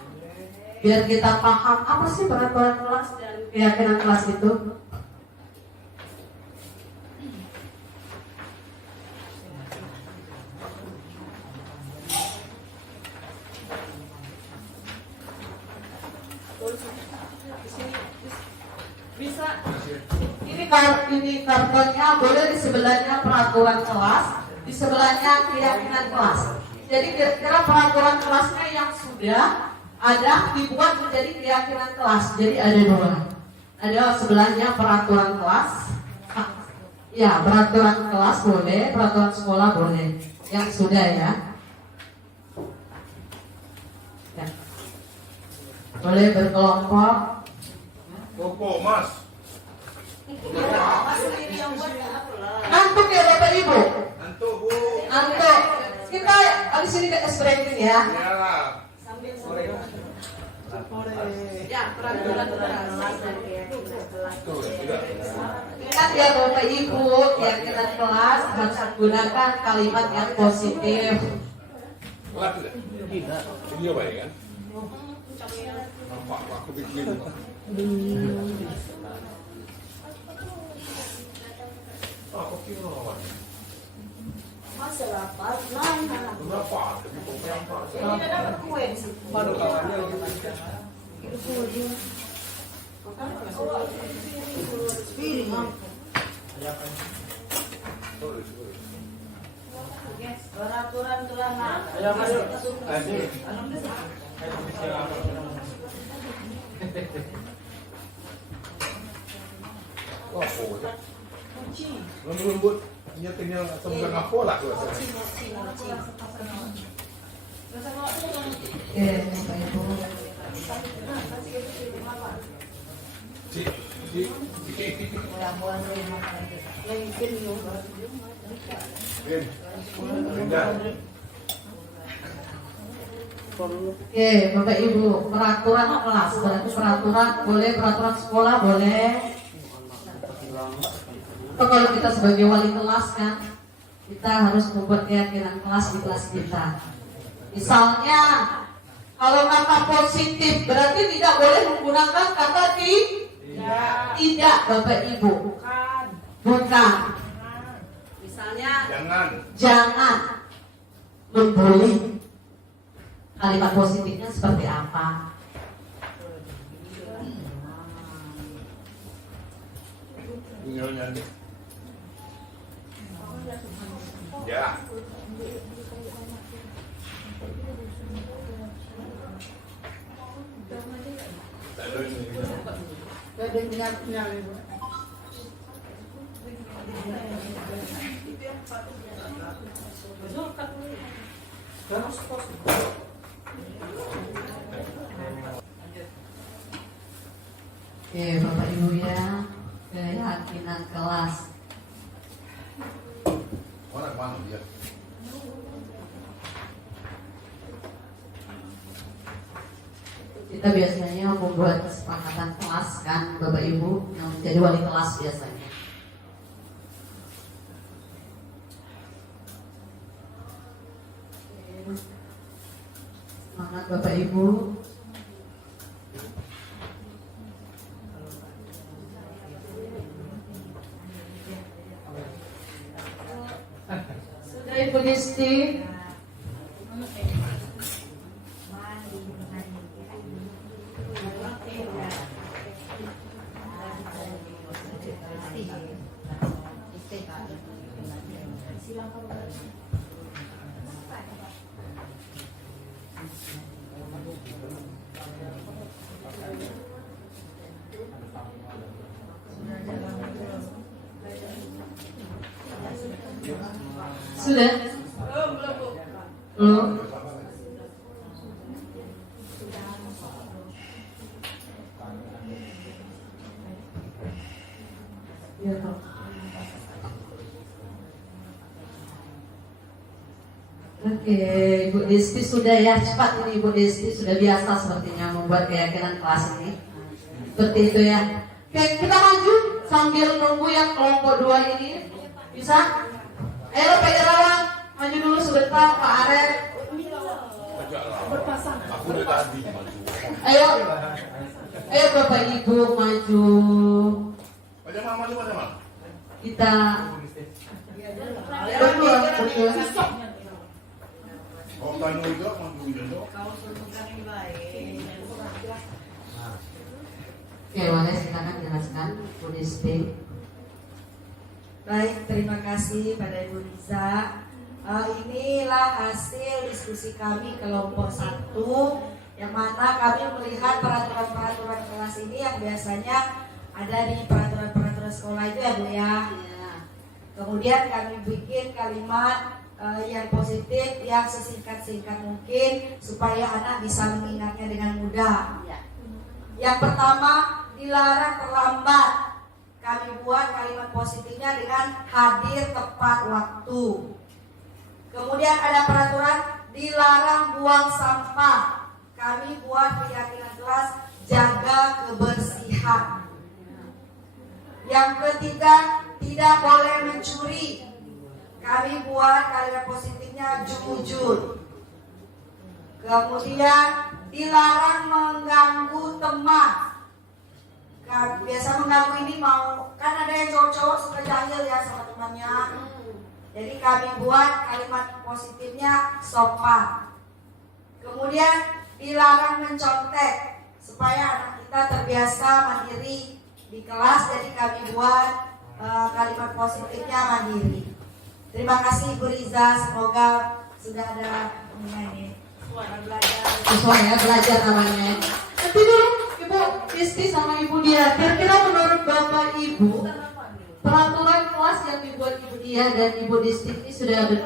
Biar kita paham apa sih peraturan kelas dan keyakinan kelas itu. Bisa. Ini kartonnya, boleh di sebelahnya peraturan kelas, di sebelahnya keyakinan kelas. Jadi kira-kira peraturan kelasnya yang sudah ada dibuat menjadi keyakinan kelas. Jadi ada dua. Ada sebelahnya peraturan kelas. Ya, peraturan kelas boleh, peraturan sekolah boleh. Yang sudah ya. Ya. Boleh berkelompok. Koko, Mas. Ngantuk ya Bapak Ibu? Antuk, Bu. Ngantuk. Kita habis ini ke breaking ya. Iyalah. Ya, peraturan kelas. Ingat ya Bapak Ibu, keyakinan kelas harus menggunakan kalimat yang positif. Kelas tidak? Tidak. Ini apa ya kan? Nampak aku bikin. Aku kira apa? Masa rapat, lain anak. Berapa? Tapi kok berapa? Ini udah dapat kue sih. Baru kawannya lagi panjang. Piring, Mam. Peraturan kelana. Ayo, ayo. Ayo. Wah, apa? Lembut-lembut. Dia tinggal sebelah apa lah tu. Oke, Bapak Ibu. Cik. Oke, Bapak Ibu, peraturan kelas berarti peraturan boleh, peraturan sekolah boleh. Atau kalau kita sebagai wali kelas kan, kita harus membuat keyakinan kelas di kelas kita. Misalnya, kalau kata positif berarti tidak boleh menggunakan kata tidak, Bapak Ibu. Bukan. Misalnya, jangan membuli. Kalimat positifnya seperti apa? Ya. Oke, Bapak Ibu ya, keyakinan kelas. Mana dia? Kita biasanya membuat kesepakatan kelas kan, Bapak Ibu yang menjadi wali kelas biasanya. Semangat Bapak Ibu. Sudah Ibu Disti. Sudah? Belum. Ya, Pak. Oke, Ibu Disti sudah ya, cepat ini Ibu Disti sudah biasa sepertinya membuat keyakinan kelas ini. Seperti itu ya. Oke, kita maju sambil nunggu yang kelompok 2 ini. Bisa? Ayo Pak Irawan, maju dulu sebentar Pak Arek. Aku udah tadi maju. Ayo Bapak Ibu maju. Maju. Kita berdua. Oh, tanya juga maju juga. Oke, boleh silakan jelaskan Bu Disti. Baik, terima kasih pada Ibu Riza. Inilah hasil diskusi kami kelompok 1, yang mana kami melihat peraturan-peraturan kelas ini yang biasanya ada di peraturan-peraturan sekolah itu ya Bu ya. Kemudian kami bikin kalimat yang positif, yang sesingkat-singkat mungkin supaya anak bisa mengingatnya dengan mudah. Yang pertama, dilarang terlambat. Kami buat kalimat positifnya dengan hadir tepat waktu. Kemudian ada peraturan dilarang buang sampah. Kami buat keyakinan kelas jaga kebersihan. Yang ketiga, tidak boleh mencuri. Kami buat kalimat positifnya jujur. Kemudian dilarang mengganggu teman. Biasa mengganggu ini mau, kan ada yang cowok-cowok suka jahil ya sama temannya. Jadi kami buat kalimat positifnya sopan. Kemudian dilarang mencontek supaya anak kita terbiasa mandiri di kelas. Jadi kami buat kalimat positifnya mandiri. Terima kasih Bu Riza, semoga sudah ada ini Sesuai ya, belajar namanya. Nanti dulu Ibu Disti sama Ibu Dia, kira-kira menurut Bapak Ibu peraturan kelas yang dibuat Ibu Dia dan Ibu Disti ini sudah ada?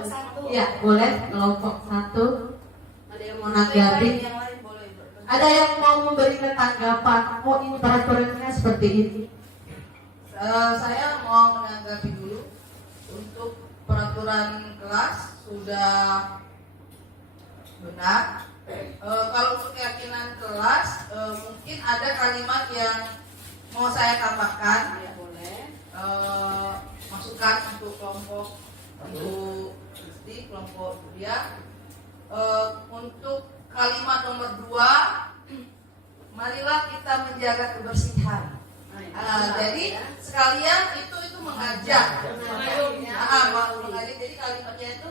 Ya, boleh kelompok 1. Ada yang mau nanggapi? Ada yang mau memberikan tanggapan? Oh, ini peraturannya seperti ini. Saya mau menanggapi dulu. Untuk peraturan kelas sudah benar. Kalau untuk keyakinan kelas, mungkin ada kalimat yang mau saya tambahkan. Ya, boleh. Masukan untuk kelompok Bu Kristi, kelompok Julia. Untuk kalimat nomor 2, marilah kita menjaga kebersihan. Jadi sekalian itu mengajak. Mengajak. Jadi kalimatnya itu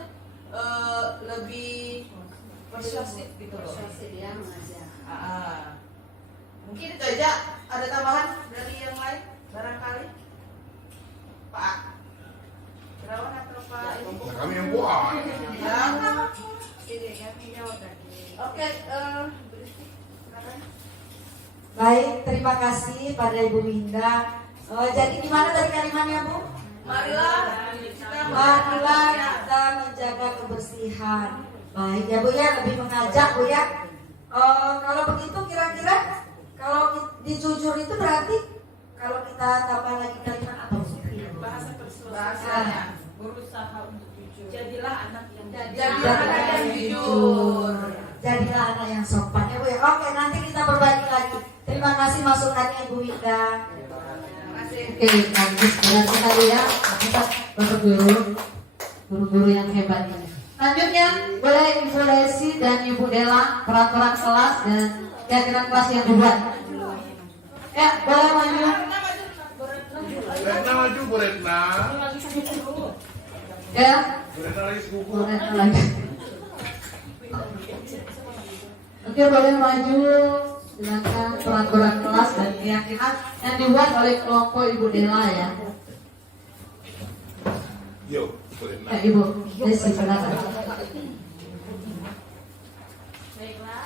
lebih persuasif gitu loh. Persuasif ya, mengajak. Mungkin itu aja. Ada tambahan dari yang lain barangkali? Pak Terawan atau Pak Ibu? Kami yang buat. Ya. Ini kami jawab tadi. Oke, Bristi, silakan. Baik, terima kasih pada Ibu Winda. Jadi gimana dari kalimatnya, Bu? Marilah kita menjaga kebersihan. Baik ya Bu ya, lebih mengajak Bu ya. Kalau begitu kira-kira kalau dijujur itu berarti kalau kita tambah lagi kalimat apa? Bahasanya. Berusaha untuk jujur. Jadilah anak yang Jadilah anak yang jujur. Jadilah anak yang sopan ya Bu ya. Oke, nanti kita berbagi lagi. Terima kasih masukannya Ibu Winda. Terima kasih. Oke, bagus sekali ya. Kita Bapak guru-guru yang hebat ini. Selanjutnya boleh Ibu Desi dan Ibu Dela peraturan kelas dan keyakinan kelas yang dibuat. Ya, boleh maju. Retna maju, Bu Retna. Ya, Bu Retna lagi sepupu. boleh lagi. Oke, boleh maju. Silakan peraturan kelas dan keyakinan yang dibuat oleh kelompok Ibu Dela ya. Yo, Bu Retna. Ya, Ibu Desi silakan. Baiklah,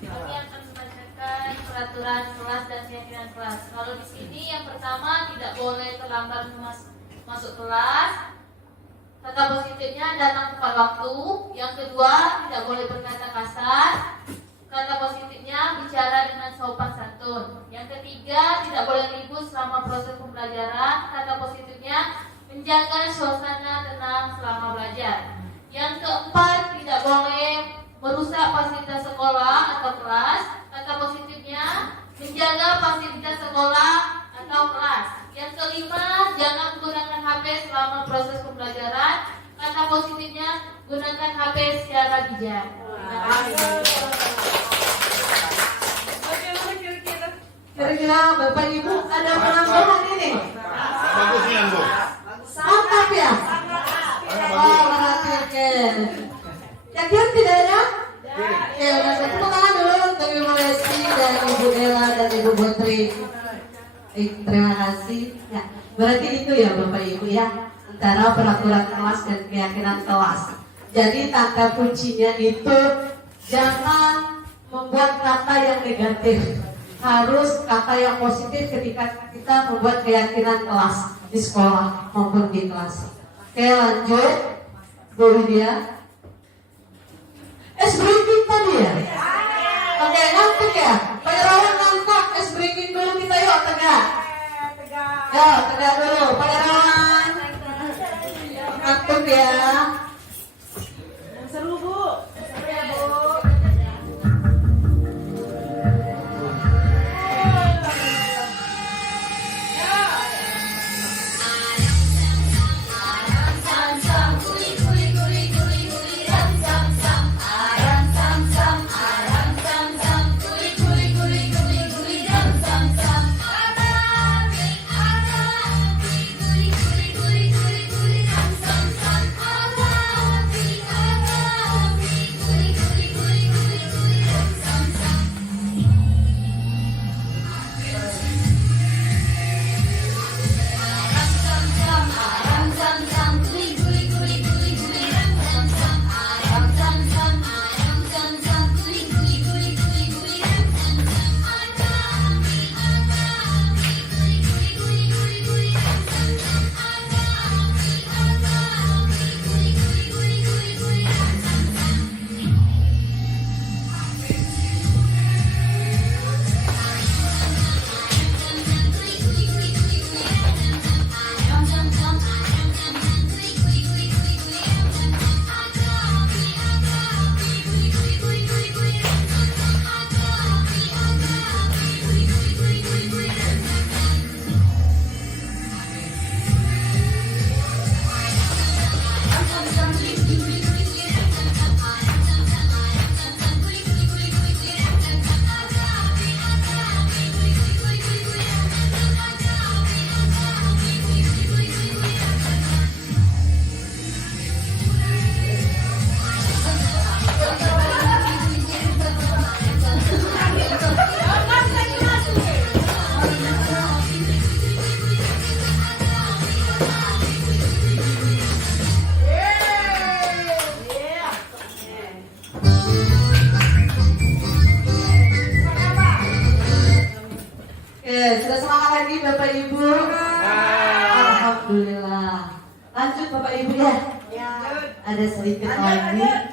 kami akan membacakan peraturan kelas dan keyakinan kelas. Kalau di sini yang pertama tidak boleh terlambat masuk kelas. Kata positifnya datang tepat waktu. Yang kedua tidak boleh berkata kasar. Kata positifnya bicara dengan sopan santun. Yang ketiga tidak boleh ribut selama proses pembelajaran. Kata positifnya menjaga suasana tenang selama belajar. Yang keempat tidak boleh merusak fasilitas sekolah atau kelas. Kata positifnya menjaga fasilitas sekolah atau kelas. Yang kelima jangan menggunakan HP selama proses pembelajaran. Kata positifnya gunakan HP secara bijak. Terima kasih. Kira-kira Bapak Ibu ada penambahan ini? Bagusnya, Bu. Mantap ya? Oh, berarti oke. Yakin tidak ada? Oke, udah tepuk tangan dulu untuk Ibu Lesti dan Ibu Ella dan Ibu Putri. Terima kasih. Ya, berarti itu ya Bapak Ibu ya, antara peraturan kelas dan keyakinan kelas. Jadi kata kuncinya itu jangan membuat kata yang negatif, harus kata yang positif ketika kita membuat keyakinan kelas di sekolah maupun di kelas. Oke, lanjut Bu Lydia. Breaking tadi ya? Oke, ngantuk ya? Pak Irawan ngantuk, breaking dulu kita yuk, tegak. Ya, tegak dulu, Pak Irawan. Ngantuk ya? seru Bu. Guri guri guri guri guri guri ram sam sam. lagi Bapak Ibu? Alhamdulillah. Lanjut Bapak Ibu ya. Ada sedikit lagi.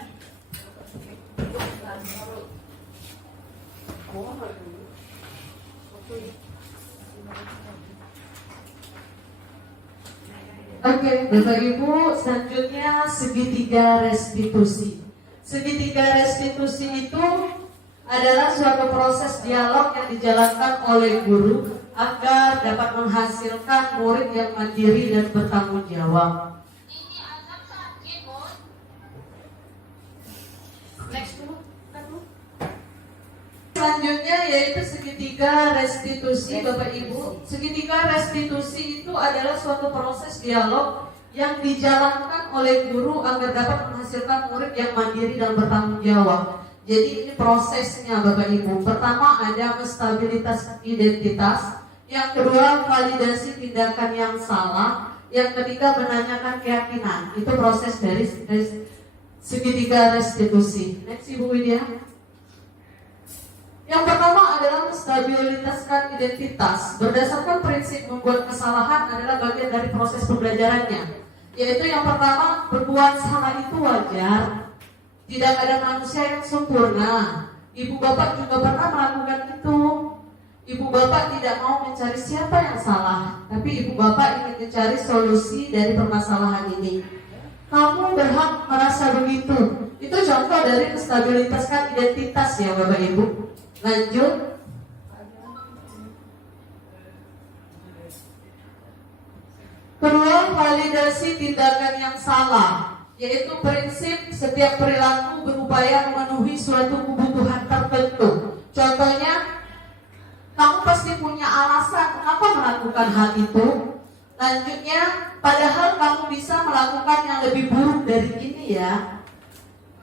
Oke, Bapak Ibu, selanjutnya segitiga restitusi. Segitiga restitusi itu adalah suatu proses dialog yang dijalankan oleh guru agar dapat menghasilkan murid yang mandiri dan bertanggung jawab. Ini azab sakit, Bos. Next dulu. Selanjutnya yaitu segitiga restitusi, Bapak Ibu. Segitiga restitusi itu adalah suatu proses dialog yang dijalankan oleh guru agar dapat menghasilkan murid yang mandiri dan bertanggung jawab. Jadi ini prosesnya Bapak Ibu. Pertama ada stabilitas identitas, yang kedua validasi tindakan yang salah, yang ketiga menanyakan keyakinan. Itu proses dari segitiga restitusi. Next Ibu Widya. Yang pertama adalah menstabilitaskan identitas. Berdasarkan prinsip membuat kesalahan adalah bagian dari proses pembelajarannya. Yaitu yang pertama, berbuat salah itu wajar. Tidak ada manusia yang sempurna. Ibu bapak juga pernah melakukan itu. Ibu bapak tidak mau mencari siapa yang salah, tapi ibu bapak ingin mencari solusi dari permasalahan ini. Kamu berhak merasa begitu. Itu contoh dari menstabilitaskan identitas ya Bapak Ibu. Lanjut. Kedua, validasi tindakan yang salah, yaitu prinsip setiap perilaku berupaya memenuhi suatu kebutuhan tertentu. Contohnya, kamu pasti punya alasan kenapa melakukan hal itu. Lanjutnya, padahal kamu bisa melakukan yang lebih buruk dari ini ya.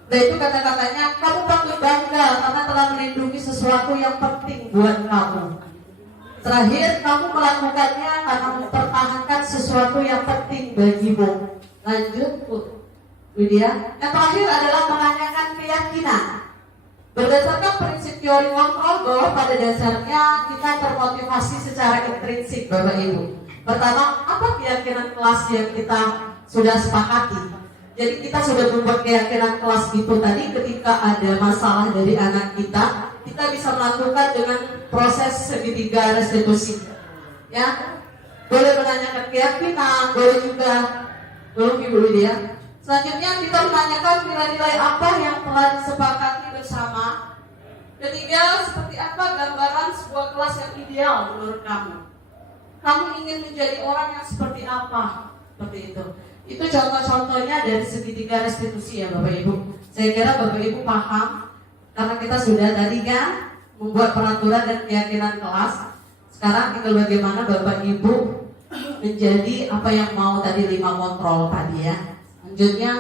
Nah itu kata-katanya, kamu patut bangga karena telah melindungi sesuatu yang penting buat kamu. Terakhir, kamu melakukannya karena mempertahankan sesuatu yang penting bagimu. Lanjut, Bu Widya. Yang terakhir adalah menanyakan keyakinan. Berdasarkan prinsip teori kontrol bahwa pada dasarnya kita termotivasi secara intrinsik Bapak Ibu. Pertama, apa keyakinan kelas yang kita sudah sepakati? Jadi kita sudah membuat keyakinan kelas itu tadi ketika ada masalah dari anak kita bisa melakukan dengan proses segitiga restitusi. Ya, boleh menanyakan keyakinan, boleh juga belum Ibu Widya. Selanjutnya kita menanyakan nilai-nilai apa yang telah disepakati bersama. Ketiga, seperti apa gambaran sebuah kelas yang ideal menurut kamu? Kamu ingin menjadi orang yang seperti apa? Seperti itu. Itu contoh-contohnya dari segitiga restitusi ya Bapak Ibu. Saya kira Bapak Ibu paham karena kita sudah tadi kan membuat peraturan dan keyakinan kelas. Sekarang tinggal bagaimana Bapak Ibu menjadi apa yang mau tadi 5 kontrol tadi ya. Lanjutnya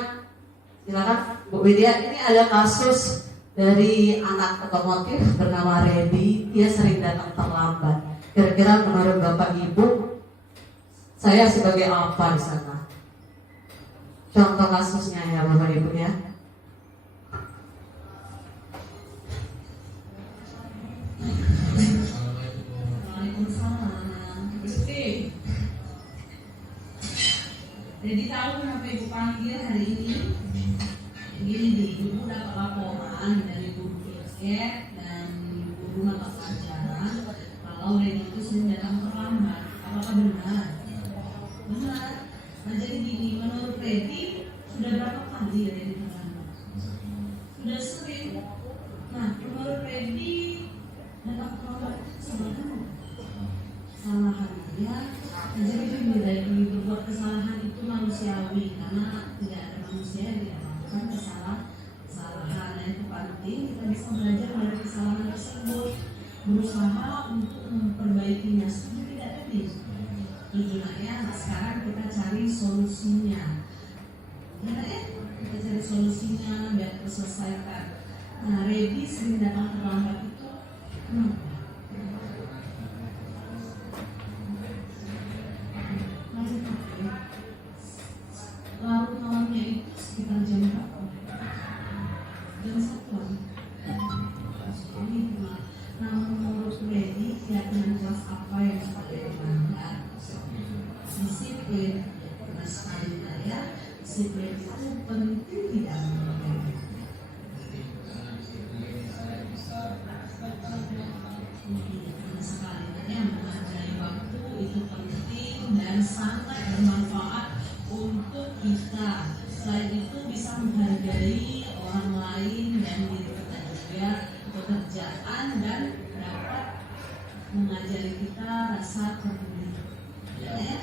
silakan Bu Widya. Ini ada kasus dari anak otomotif bernama Redi. Dia sering datang terlambat. Kira-kira menurut Bapak Ibu saya sebagai apa di sana? Contoh kasusnya ya Bapak Ibu ya. Waalaikumsalam. Gusti. Jadi tahu kenapa Ibu panggil hari ini? Gini nih, Ibu dapat laporan dari guru basket dan guru mata pelajaran kalau Redi itu sering datang terlambat. Apakah benar? Benar. Nah jadi gini, menurut Redi sudah berapa kali Redi terlambat? Sudah sering. Nah menurut Redi datang terlambat itu sebenarnya kesalahan dia. Nah jadi gini, Redi berbuat kesalahan itu manusiawi karena tidak ada manusia yang tidak melakukan kesalahan. Nah itu penting kita bisa belajar dari kesalahan tersebut, berusaha untuk memperbaikinya. Sebenarnya tidak tadi. Nah sekarang kita cari solusinya. Ya, kita cari solusinya biar terselesaikan. Nah, Redi sering datang terlambat itu larut malamnya itu sekitar jam berapa? Jam 1. Nah, menurut Redi keyakinan kelas apa yang seperti itu? dan diri kita juga pekerjaan dan dapat mengajari kita rasa peduli. Ya.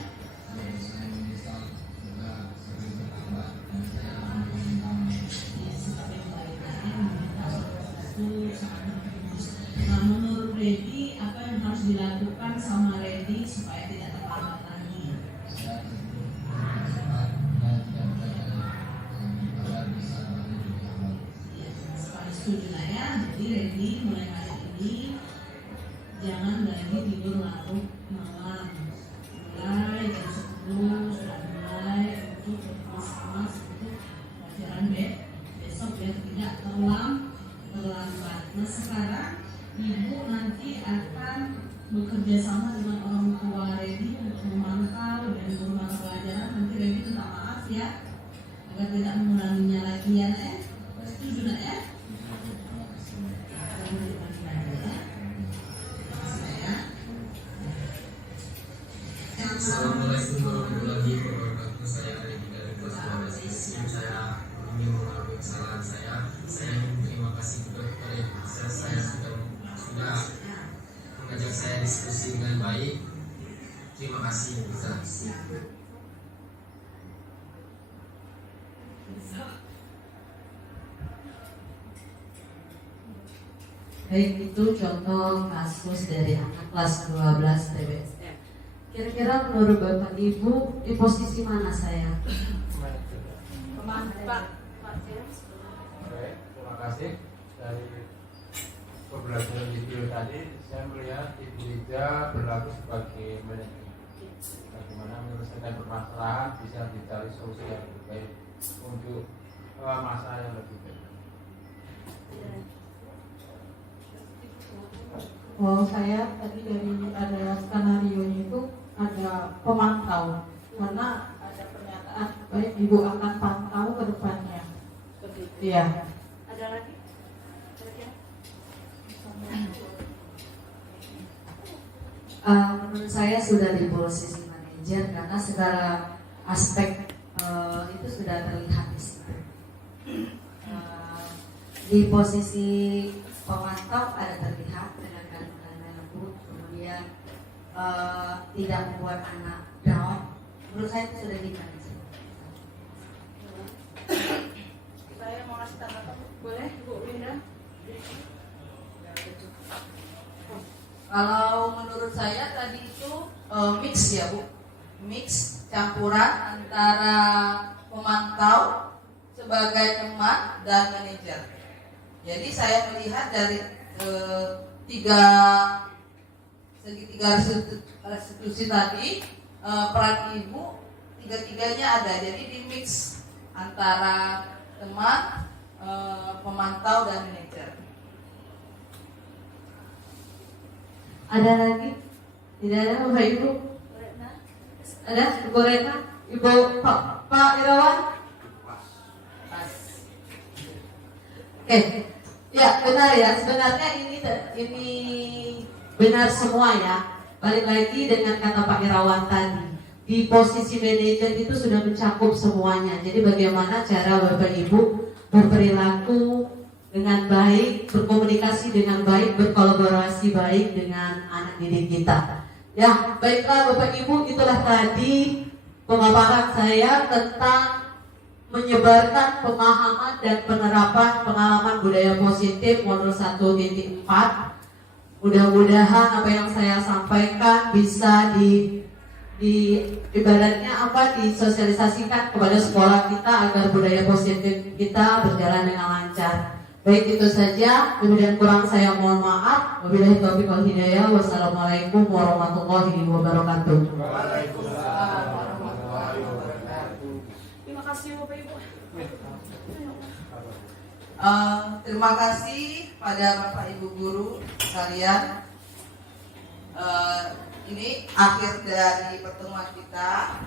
Nah, menurut Reddy, apa yang harus dilakukan sama Reddy supaya tidak terlambat lagi? Ya, sekali setuju lah ya. Jadi Reddy mulai hari ini jangan lagi tidur larut malam. Mulai jam 10 sudah mulai untuk bersama untuk pelajaran besok biar tidak terlambat. Nah sekarang ibu nanti akan bekerja sama dengan orang tua Reddy untuk memantau dan guru mata pelajaran. Nanti Reddy minta maaf ya agar tidak mengulanginya lagi ya. Setuju nak ya? Assalamualaikum warahmatullahi wabarakatuh. Saya Reddy dari kelas 12 SIM. Saya ingin mengakui kesalahan saya. Saya ingin berterima kasih juga kepada ibu saya sudah mengajak saya diskusi dengan baik. Terima kasih bisa. Baik, itu contoh kasus dari anak kelas 12 TBSM. Kira-kira menurut Bapak Ibu di posisi mana saya? Pak James. Baik, terima kasih. Dari pembelajaran video tadi, saya melihat Ibu Liza berlaku sebagai manajer. Bagaimana menyelesaikan permasalahan bisa dicari solusi yang lebih baik untuk masalah yang lebih baik. Oh, saya tadi dari ada skenario itu ada pemantau, karena ada pernyataan baik ibu akan pantau ke depannya. Iya. Ada lagi? Menurut saya sudah di posisi manajer karena segala aspek itu sudah terlihat di situ. Di posisi pemantau ada terlihat dengan kandungan lembut, kemudian tidak membuat anak down. Menurut saya itu sudah di manajer. Saya mau kasih tanggapan, boleh Bu Winda? Kalau menurut saya tadi itu mix ya Bu, mix campuran antara pemantau sebagai teman dan manajer. Jadi saya melihat dari tiga restitusi tadi peran ibu tiga-tiganya ada. Jadi di mix antara teman, pemantau dan manajer. Ada lagi? Tidak ada Bapak Ibu? Ada Ibu Rena? Ibu Pak Irawan? Oke, ya benar ya. Sebenarnya ini benar semua ya. Balik lagi dengan kata Pak Irawan tadi. Di posisi manajer itu sudah mencakup semuanya. Jadi bagaimana cara Bapak Ibu berperilaku dengan baik, berkomunikasi dengan baik, berkolaborasi baik dengan anak didik kita. Ya, baiklah Bapak Ibu, itulah tadi pemaparan saya tentang menyebarkan pemahaman dan penerapan pengalaman budaya positif modul 1.4. Mudah-mudahan apa yang saya sampaikan bisa ibaratnya disosialisasikan kepada sekolah kita agar budaya positif kita berjalan dengan lancar. Baik, itu saja. Kemudian kurang saya mohon maaf. Wabillahi taufiq wal hidayah. Wassalamualaikum warahmatullahi wabarakatuh. Waalaikumsalam warahmatullahi wabarakatuh. Terima kasih Bapak Ibu. Terima kasih pada Bapak Ibu guru sekalian. Ini akhir dari pertemuan kita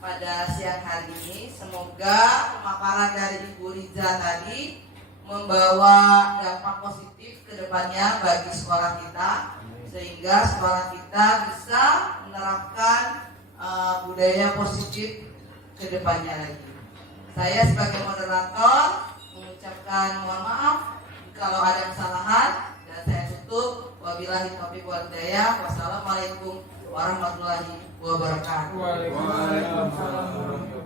pada siang hari ini. Semoga pemaparan dari Ibu Riza tadi membawa dampak positif ke depannya bagi sekolah kita, sehingga sekolah kita bisa menerapkan budaya positif ke depannya lagi. Saya sebagai moderator mengucapkan mohon maaf kalau ada kesalahan dan saya tutup. Wabillahi taufiq wal hidayah. Wassalamualaikum warahmatullahi wabarakatuh. Waalaikumsalam.